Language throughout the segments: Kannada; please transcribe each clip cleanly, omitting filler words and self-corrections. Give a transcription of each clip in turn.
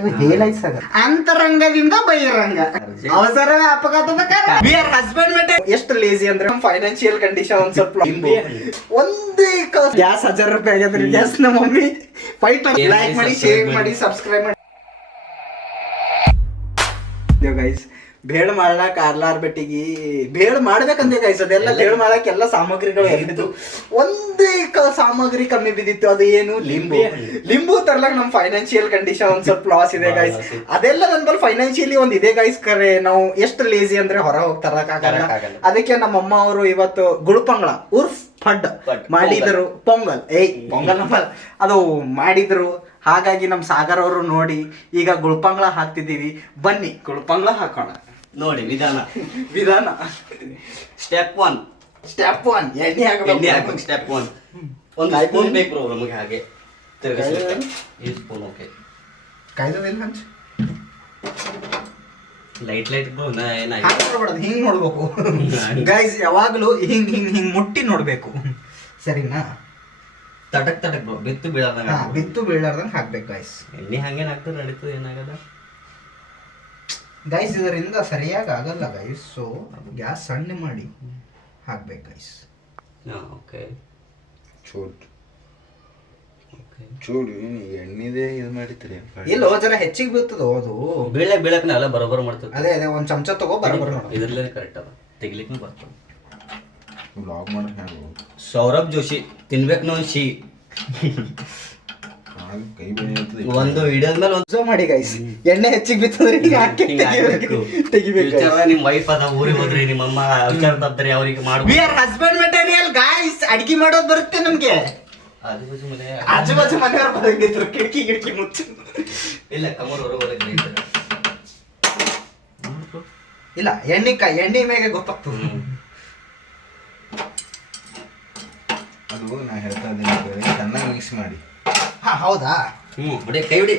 ಇದು ಹೇಳೈತ್ ಸಾಗರ್. ಅಂತರಂಗದಿಂದ ಬಹಿರಂಗ ಅವಸರವೇ ಅಪಘಾತದ ಕಾರಣ. We are husband mate. ಎಷ್ಟು ಲೇಜಿ ಅಂದ್ರೆ ನಮ್ಮ ಫೈನಾನ್ಷಿಯಲ್ ಕಂಡೀಷನ್ ಒಂದ್ ಸ್ವಲ್ಪ ಒಂದೇ ಗ್ಯಾಸ್ 1000 ರೂಪಾಯಿ ಆಗ್ಯದ್ರಿ. ಗ್ಯಾಸ್ ನಮ್ಮ ಮಮ್ಮಿ ಫೈಟ್ ಲೈಕ್ ಮಾಡಿ, ಶೇರ್ ಮಾಡಿ, ಸಬ್ಸ್ಕ್ರೈಬ್ ಮಾಡಿ. ಗೈಸ್ ಬೇಳ್ ಮಾಡ್ಲಾಕ ಆರ್ಲಾರ್ ಬೆಟ್ಟಿಗೆ ಬೇಳ್ ಮಾಡ್ಬೇಕಂದೆ ಗೈಸ್. ಅದೆಲ್ಲ ಬೇಳ್ ಮಾಡಕ್ ಎಲ್ಲ ಸಾಮಗ್ರಿಗಳು ಎಲ್ಲಿದ್ದು ಒಂದೇ ಸಾಮಗ್ರಿ ಕಮ್ಮಿ ಬಿದ್ದಿತ್ತು. ಅದು ಏನು ಲಿಂಬು ತರ್ಲಕ್ ನಮ್ ಫೈನಾನ್ಷಿಯಲ್ ಕಂಡೀಷನ್ ಒಂದ್ ಸ್ವಲ್ಪ ಲಾಸ್ ಇದೆ ಗೈಸ್. ಅದೆಲ್ಲ ನನ್ಬಲ್ಲಿ ಫೈನಾನ್ಷಿಯಲಿ ಒಂದ್ ಇದೆ ಗೈಸ್. ಕರೆ ನಾವು ಎಷ್ಟು ಲೇಜಿ ಅಂದ್ರೆ ಹೊರ ಹೋಗಿ ತರಕಾಗಲ್ಲ. ಅದಕ್ಕೆ ನಮ್ಮಮ್ಮ ಅವರು ಇವತ್ತು ಗುಳುಪಂಗಳ ಉರ್ಫ್ ಫಡ್ ಮಾಡಿದ್ರು. ಪೊಂಗಲ್ ಪೊಂಗಲ್ ಅದು ಮಾಡಿದ್ರು. ಹಾಗಾಗಿ ನಮ್ ಸಾಗರ್ ಅವರು ನೋಡಿ ಈಗ ಗುಳ್ಪಂಗ್ಳ ಹಾಕ್ತಿದ್ದೀವಿ. ಬನ್ನಿ ಗುಳ್ಪಂಗ್ಳ ಹಾಕೋಣ. ನೋಡಿ ವಿಧಾನ ಸ್ಟೆಪ್ 1 ಎಣ್ಣೆ ಹಾಕಬೇಕು. ಸ್ಟೆಪ್ 1 ಒಂದು ಸ್ಪೂನ್ ಬೇಕು ಬ್ರೋ ನಮಗೆ. ಹಾಗೆ ಈ ಸ್ಪೂನ್ ಓಕೆ. ಕಾಯ್ದದಿಲ್ಲ ಹಂಚ್ ಲೈಟ್ ಬ್ರೋ. ಏನಾಗಿ ಹಿಂಗ್ ನೋಡ್ಬೇಕು ಗೈಸ್. ಯಾವಾಗ್ಲೂ ಹಿಂಗ್ ಹಿಂಗ್ ಹಿಂಗ್ ಮುಟ್ಟಿ ನೋಡ್ಬೇಕು, ಸರಿನಾ? ತಟಕ್ ಬ್ರೋ. ಬಿತ್ತು ಬೀಳಾರ್ದಂಗ ಹಾಕ್ಬೇಕು ಗೈಸ್. ಎಣ್ಣೆ ಹಂಗೇನ್ ಹಾಕ್ತಾರೆ ನಡೀತದೆ, ಏನಾಗದ ಗೈಸ್. ಇದರಿಂದ ಸರಿಯಾಗಿ ಆಗಲ್ಲ ಗೈಸ್. ಸೊ ಗ್ಯಾಸ್ ಸಣ್ಣ ಮಾಡಿ ಹಾಕ್ಬೇಕು ಗೈಸ್. ಓಕೆ. ಚೂಡು ಎಣ್ಣಿದೆ ಇದು ಮಾಡಿತ್ರಿ. ಇಲ್ಲ ಜರ ಹೆಚ್ಚಿಗೆ ಬೀಳ್ತದ ಅದು. ಬೀಳಕ್ ಎಲ್ಲ ಬರೋಬರ್ ಮಾಡ್ತದೆ. ಅದೇ ಒಂದ್ ಚಮಚ ತಗೋ ಬರೋಬರ್ ಮಾಡು. ಇದ್ರಲ್ಲೇ ಕರೆಕ್ಟ್ ಅದ, ತೆಗಿಲಿಕ್ಕೂ ಬರ್ತದೆ. ಬ್ಲಾಗ್ ಮಾಡಿ ಹ್ಯಾಂಗ ಸೌರಭ್ ಜೋಶಿ ತಿನ್ಬೇಕು ನಾವು ಶಿ ಕೈ ಬೆಳೆ ಒಂದು ವಿಡಿಯೋದ ಮೇಲೆ ಒಂದು ಮಾಡಿ ಗೈಸ್. ಎಣ್ಣೆ ಹೆಚ್ಚಿಗೆ ಬಿತ್ತಂದ್ರೆ ತೆಗಿಬೇಕು. ನಿಮ್ ವೈಫ್ ಅದ ಊರಿಗೆ ಹೋದ್ರಿ, ನಿಮ್ಮ ಅಮ್ಮ ವಿಚಾರ ತಪ್ಪಾರೆ ಅವ್ರಿಗೆ ಮಾಡಿ. V are husband material guys. ಅಡಿಗೆ ಮಾಡೋದು ಬರುತ್ತೆ ನಮ್ಗೆ. ಆಜು ಬಾಜು ಮನೆಯವ್ರು ಬಂದಿದ್ರು, ಕಿಟಕಿ ಮುಚ್ಚು. ಇಲ್ಲ ಕಮರ್ ಹೊರಗೆ ಇಲ್ಲ ಎಣ್ಣೆ ಮೇಲೆ ಗೊತ್ತಾಗ್ತದೆ. ಅದು ನಾ ಹೇಳ್ತಾ ಇದ್ದೀನಿ, ಚೆನ್ನಾಗಿ ಮಿಕ್ಸ್ ಮಾಡಿ. ಹೌದಾ? ಬಿಡಿ ಕೈ ಬಿಡಿ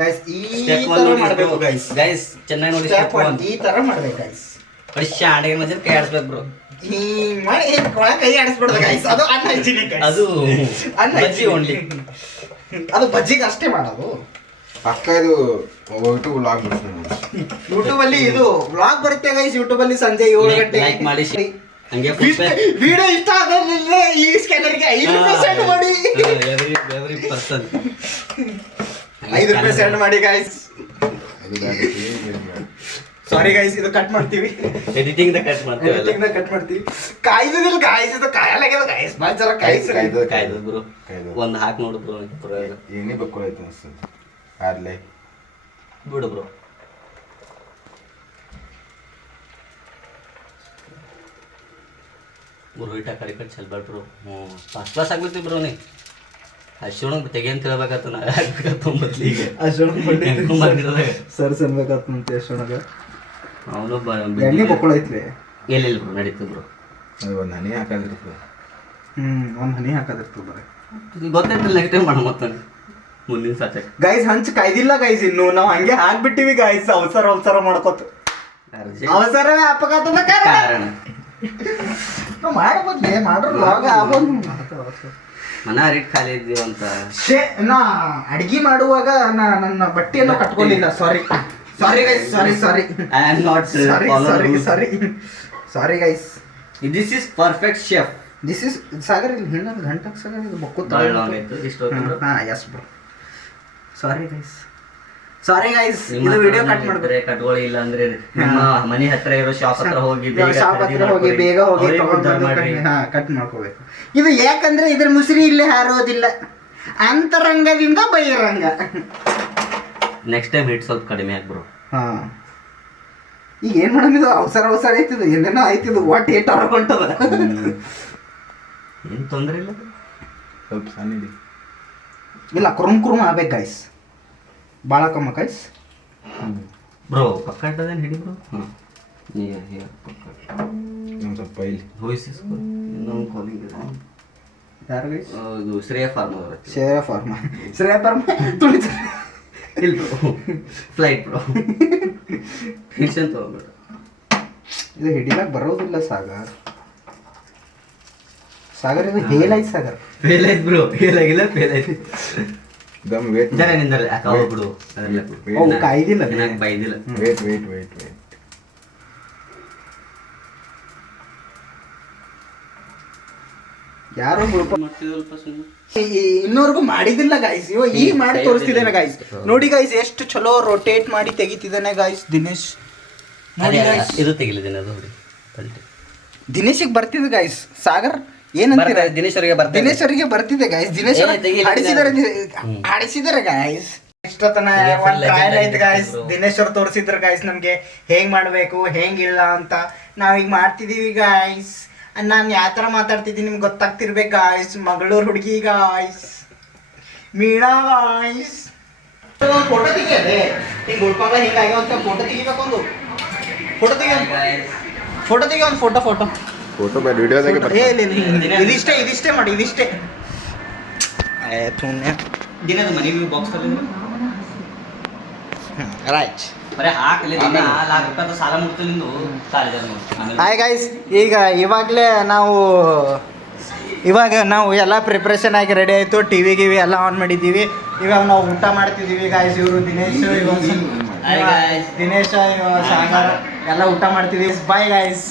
ಗೈಸ್. ಈ ತರ ಮಾಡಬೇಕು ಗೈಸ್. ಗೈಸ್ ಚೆನ್ನಾಗಿ ನೋಡಿ, ಈ ತರ ಮಾಡ್ಬೇಕು ಗೈಸ್. ಅಡಿಗೆ ಮಜಾ ಕೈ ಆಡಿಸ್ಬೇಕು ಬ್ರೋ. ಹಿಂಗ್ ಮಾಡಿ ಕೈ ಆಡಿಸ್ಬಿಡ್ದು ಗೈಸ್. ಅದು ಅನ್ಹೈಜಿನಿಕ್. ಅದು ಬಜ್ಜಿ ಓನ್ಲಿ. ಅದು ಬಜ್ಜಿಗೆ ಅಷ್ಟೇ ಮಾಡೋದು. ಅಕ್ಕ ಇದು ಯೂಟ್ಯೂಬ್ ವ್ಲಾಗ್ ಬಿಡ್ತೀನಿ. ಯೂಟ್ಯೂಬ್ ಅಲ್ಲಿ ಇದು ವ್ಲಾಗ್ ಬರುತ್ತೆ ಗೈಸ್. ಯೂಟ್ಯೂಬ್ ಅಲ್ಲಿ ಸಂಜೆ 7 ಗಂಟೆ ಲೈಕ್ ಮಾಡಿ. ಹಂಗೆ ವಿಡಿಯೋ ಇಷ್ಟ ಆದ್ರೆ ಈ ಸ್ಕ್ಯಾನರ್ಗೆ 5 ರೂಪಾಯಿ ಸೆಂಡ್ ಮಾಡಿ. ಎವ್ರಿ ಪರ್ಸನ್ 5 ರೂಪಾಯಿ ಸೆಂಡ್ ಮಾಡಿ ಗೈಸ್. ಸಾರಿ ಗೈಸ್, ಇದು ಕಟ್ ಮಾಡ್ತೀವಿ. ಎಡಿಟಿಂಗ್ ದ ಕಟ್ ಮಾಡ್ತೀವಿ. ಕಾಯ್ದಿಲ್ಲ ಗೈಸ್, ಇದು ಕಾಯಲಾಗ್ಯದ ಗೈಸ್. ಬಾಜರ ಕಾಯ್ದು ಬ್ರೋ. ಒಂದು ಹಾಕಿ ನೋಡು ಬ್ರೋ. ಎಣ್ಣೆ ಬಕ್ಕೋಯ್ತು ಅನ್ಸುತ್ತೆ. ಆರ್ಲೆ ಬಿಡು ಬ್ರೋ. ಬ್ರೋ ಇಟ್ಟ ಕಡೆ ಚಲ್ಬೇಡ ಬ್ರೋ. ಫಸ್ಟ್ ಕ್ಲಾಸ್ ಆಗ್ಬಿಡ್ತೀವಿ ಬ್ರೋ. ನೀ ಅಷ್ಟೊಳಗೆ ತೆಗಿಯಂತ ಹೇಳ್ಬೇಕಾತ ನಾ ಈಗ ಸರ್ ಅನ್ಬೇಕಾತಂತೆ. ಅಷ್ಟೊಳಗೆ ಅವನು ಎಣ್ಣೆ ಬಕ್ಕೊಳೈತ್ರಿ. ಎಲ್ಲಿಲ್ಲ ಬ್ರೋ, ನಡೀತು ಬ್ರೋ. ಅದು ಒಂದು ಹನಿ ಹಾಕೋದಿರ್ತದೆ. ಒಂದು ಹನಿ ಹಾಕೋದಿರ್ತದೆ ಬರೀ. ಗೊತ್ತಾಯ್ತಲ್ಲ, ನೆಕ್ಸ್ಟ್ ಟೈಮ್ ಮಾಡೋಣ ಮತ್ತೆ ಮುಂದಿನ ಸಾಚೆ. Guys ಹಂಚ್ ಕಾಯ್ದಿಲ್ಲ guys. ಇನ್ನು ನಾವು ಹಂಗೆ ಹಾಕ್ಬಿಟ್ಟಿವಿ ಗೈಸ್. ಅವಸರ ಮಾಡ್ಕೋತ. ಅವಸರವೇ ಅಪಘಾತದ ಕಾರಣ. ನಾವು ಮಾಡಬೋದ್ಲೆ ಮಾಡ್ರು ಮನ ರೇಟ್ ಖಾಲಿ ಇದ್ದೀವಿ ಅಂತ. ನಾ ಅಡಿಗೆ ಮಾಡುವಾಗ ನನ್ನ ಬಟ್ಟೆಯನ್ನು ಕಟ್ಕೊಂಡಿಲ್ಲ. Sorry I am not sorry guys. This is perfect chef. This is Sagar. ಇಲ್ಲಿ ಹಿಂಗೆ ಗಂಟಕ್ಕೆ ಸಾಗರ್ ಇದು ಬಕ್ಕುತ್ತ. Yes bro. Sorry guys. ಇದು ವಿಡಿಯೋ ಕಟ್ ಮಾಡಿದ್ರೆ ಕಟ್ಕೊಳ್ಳಿ. ಇಲ್ಲ ಅಂದ್ರೆ ನಿಮ್ಮ ಮನೆ ಹತ್ರ ಇರೋ ಶಾಪ್ ಹತ್ರ ಹೋಗಿ ಬೇಗ ಹೋಗಿ ಕಟ್ ಮಾಡ್ಕೋಬೇಕು. ಇದು ಯಾಕಂದ್ರೆ ಇದ್ರ ಮುಸ್ರಿ ಇಲ್ಲೇ ಹಾರೋದಿಲ್ಲ. ಅಂತರಂಗದಿಂದ ಬಹಿರಂಗ. ನೆಕ್ಸ್ಟ್ ಟೈಮ್ ಹಿಟ್ ಸ್ವಲ್ಪ ಕಡಿಮೆ ಆಗ್ಬ್ರು. ಈಗ ಏನ್ ಮಾಡೋದು? ಇದು ಅವಸರ ಐತಿದು, ಏನೇನೋ ಆಯ್ತಿದು. ಒಟ್ಟು ಏಟ್ ಹೊರಗೊಂಟದ. ಏನ್ ತೊಂದ್ರೆ ಇಲ್ಲ, ಸ್ವಲ್ಪ ಸಣ್ಣ ಇಲ್ಲ. ಕುರುಮ್ ಆಗ್ಬೇಕು ಗೈಸ್. ಭಾಳ ಕಮ್ಮ ಗೈಸ್. ಬ್ರೋ ಪಕ್ಕ ಇಟ್ಟದೇನು ಹಿಡಿ ಬ್ರೋ. ನಮ್ಮ ಸ್ವಲ್ಪ ಇಲ್ಲಿ ಹೋಯ್ಸಿಸ್ಕೊ. ಇನ್ನೊಂದು ಕಾಲಿಂಗ್ ಇದೆ. ಯಾರು ಗೈಸ್? ಇದು ಶ್ರೇಯ ಫಾರ್ಮ್ ಅವರ. ಶ್ರೇಯ ಫಾರ್ಮ್ ತುಳಿತ ಇಲ್ಲ ಬ್ರೋ. Flight bro. ಟೆನ್ಷನ್ ತಗೋಬೇಡ. ಇದು ಹಿಡಿಲಾಕ ಬರೋದಿಲ್ಲ ಸಾಗರ್. ಇದು ಹೇಲ್ ಐತಿ ಸಾಗರ್. ಫೇಲ್ ಆಯ್ತು ಬ್ರೋ. ಹೇಲಾಗಿಲ್ಲ, ಫೇಲ್ ಆಯ್ತು. ದಮ್ ವೇಟ್ ಜರ ನಿಂದರ ಯಾಕೆ ಅವ್ರು ಬಿಡು ಅದೆಲ್ಲ ಓ, ಕಾಯ್ದಿಲ್ಲ ಅದು. ನನಗೆ ಬೈದಿಲ್ಲ ವೇಟ್ ವೇಟ್ ವೇಟ್ ವೇಟ್ ಯಾರೋ ಮಾಡ್ತಿದ್ವಲ್ಪ ಸುಮ್ಮನೆ ಇನ್ನೋರ್ಗು ಮಾಡಿದಿಲ್ಲ ಗಾಯ್ಸ್ ಇವ ಈಗ ಮಾಡಿ ತೋರಿಸ್ತಿದ್ದೇನೆ ಗಾಯ್ಸ್. ನೋಡಿ ಗಾಯ್ಸ್ ಎಷ್ಟು ಚಲೋ ರೊಟೇಟ್ ಮಾಡಿ ತೆಗಿತಿದ್ದಾನೆ ಗಾಯ್ಸ್ ದಿನೇಶ್. ನೋಡಿ guys. ಇದು ತೆಗಿಲಿದ್ದೇನೆ ಅದು ನೋಡಿ ಪಲ್ಟಿ ದಿನೇಶಿಗೆ ಬರ್ತಿದೆ ಗಾಯ್ಸ್. ಸಾಗರ್ ಏನಂತೀರ? ದಿನೇಶ್ವರಿಗೆ ಬರ್ತೀನಿ ದಿನೇಶ್ವರಿಗೆ ಬರ್ತಿದೆ ಗಾಯ್ಸ್. ದಿನೇಶ್ ಏನೇ ತೆಗಿಲಿ ಆಡಿಸಿದಾರೆ ಗಾಯ್ಸ್. ಇಷ್ಟೊತ್ತನ ಈಗ full ಒಂದ್ ಟ್ರಯಲ್ legend ಐತೆ ಗಾಯ್ಸ್. ಆಗಿದ್ರು. ದಿನೇಶ್ವರ್ ತೋರಿಸಿದ್ರು ಗಾಯ್ಸ್ ನಮ್ಗೆ ಹೆಂಗ್ ಮಾಡ್ಬೇಕು ಹೆಂಗಿಲ್ಲ ಅಂತ. ನಾವೀಗ ಮಾಡ್ತಿದೀವಿ ಗಾಯ್ಸ್. ನಾನು ಯಾವ ತರ ಮಾತಾಡ್ತಿದ್ದೀನಿ ನಿಮ್ಗೆ ಗೊತ್ತಾಗ್ತಿರ್ಬೇಕು ಗಾಯ್ಸ್. ಮಗಳೂರು ಹುಡುಗಿ ಗಾಯ್ಸ್, ಮೀಣಾ ಗಾಯ್ಸ್. ಫೋಟೋ ತೆಗಿಯದೆ ಹಿಂಗೆ ಉಳ್ಕೊಂಡ ಹಿಂಗಾಗಿ ಒಂದು ಫೋಟೋ ತೆಗಿಬೇಕೊಂದು. ಫೋಟೋ ತೆಗಿ ಒಂದು ಫೋಟೋ ಫೋಟೋ ಬೇಡ ವಿಡಿಯೋದಾಗೆ ಏ, ಇಲ್ಲ, ಇಲ್ಲ, ಇದಿಷ್ಟೇ ಮಾಡಿ ಇದಿಷ್ಟೇ. ದಿನದ ಮನೆಗೆ ಬಾಕ್ಸ್ ಅಲ್ಲಿ ರೈಟ್. ಬರೀ ಹಾಕಲಿ ದಿನ ₹1,00,000 ಸಾಲ ಮುಟ್ತಿದ್ದು ಕಾಲೇಜಲ್ಲಿ ನೋಡಿ ಹಾಯ್ ಗೈಸ್, ಈಗ ಇವಾಗ ನಾವು ಎಲ್ಲ ಪ್ರಿಪ್ರೇಷನ್ ಆಗಿ ರೆಡಿ ಆಯಿತು. ಟಿವಿ ಗಿವಿ ಎಲ್ಲ ಆನ್ ಮಾಡಿದ್ದೀವಿ. ಇವಾಗ ನಾವು ಊಟ ಮಾಡ್ತಿದ್ದೀವಿ ಗಾಯ್ಸ್. ಇವರು ದಿನೇಶ್ Hi guys. ದಿನೇಶ ಸಾಗರ್ ಎಲ್ಲ ಊಟ ಮಾಡ್ತಿದ್ದೀವಿ. Bye guys.